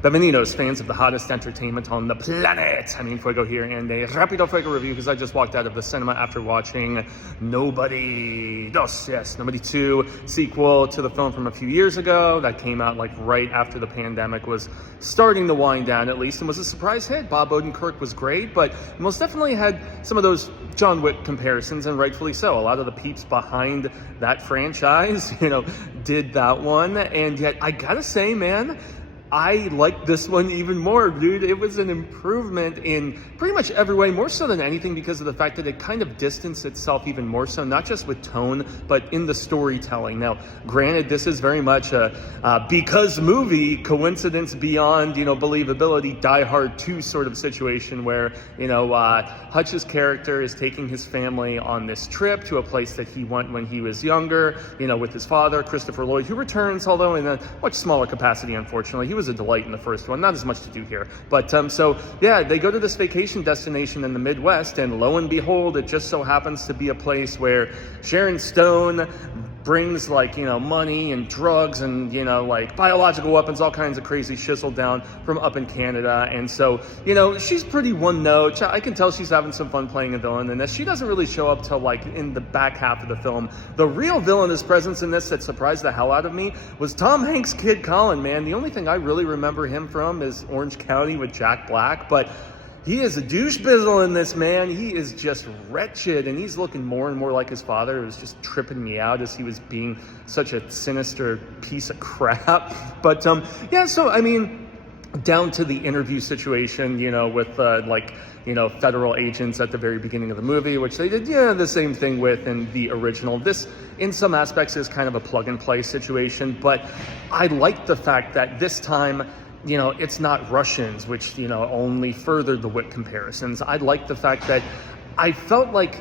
Bienvenidos, fans of the hottest entertainment on the planet. I mean, Fuego here, and a Rapido Fuego review because I just walked out of the cinema after watching Nobody 2, sequel to the film from a few years ago that came out like right after the pandemic was starting to wind down, at least, and was a surprise hit. Bob Odenkirk was great, but most definitely had some of those John Wick comparisons, and rightfully so. A lot of the peeps behind that franchise, did that one, and yet I gotta say, man, I like this one even more, dude. It was an improvement in pretty much every way, more so than anything because of the fact that it kind of distanced itself even more so, not just with tone, but in the storytelling. Now, granted, this is very much a because movie, coincidence beyond, believability, Die Hard 2 sort of situation where, Hutch's character is taking his family on this trip to a place that he went when he was younger, with his father, Christopher Lloyd, who returns, although in a much smaller capacity, unfortunately. He was a delight in the first one, not as much to do here. But they go to this vacation destination in the Midwest, and lo and behold, it just so happens to be a place where Sharon Stone brings money and drugs and biological weapons, all kinds of crazy shizzle down from up in Canada. And so she's pretty one note. I can tell she's having some fun playing a villain in this. She doesn't really show up till in the back half of the film. The real villainous presence in this that surprised the hell out of me was Tom Hanks' kid Colin. Man, the only thing I really remember him from is Orange County with Jack Black, but he is a douche bizzle in this, man. He is just wretched, and he's looking more and more like his father. It was just tripping me out as he was being such a sinister piece of crap. But so I mean, down to the interview situation, with federal agents at the very beginning of the movie, which they did the same thing with in the original. This, in some aspects, is kind of a plug and play situation, but I like the fact that this time, it's not Russians, which, only furthered the Wick comparisons. I like the fact that I felt like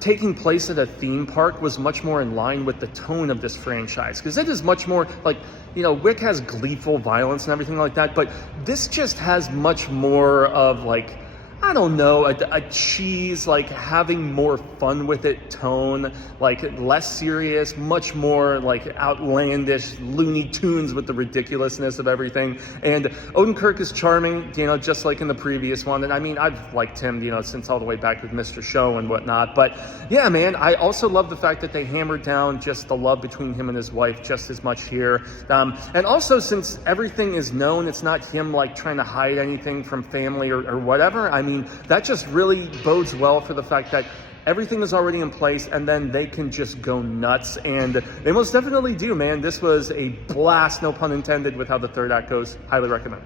taking place at a theme park was much more in line with the tone of this franchise, because it is much more Wick has gleeful violence and everything like that, but this just has much more of I don't know, a cheese, having more fun with it tone, less serious, much more outlandish Looney Tunes with the ridiculousness of everything. And Odenkirk is charming, just like in the previous one. And I mean, I've liked him, since all the way back with Mr. Show and whatnot. But yeah, man, I also love the fact that they hammered down just the love between him and his wife just as much here. And also, since everything is known, it's not him trying to hide anything from family or whatever. I mean, that just really bodes well for the fact that everything is already in place, and then they can just go nuts, and they most definitely do, man. This was a blast, no pun intended, with how the third act goes. Highly recommend.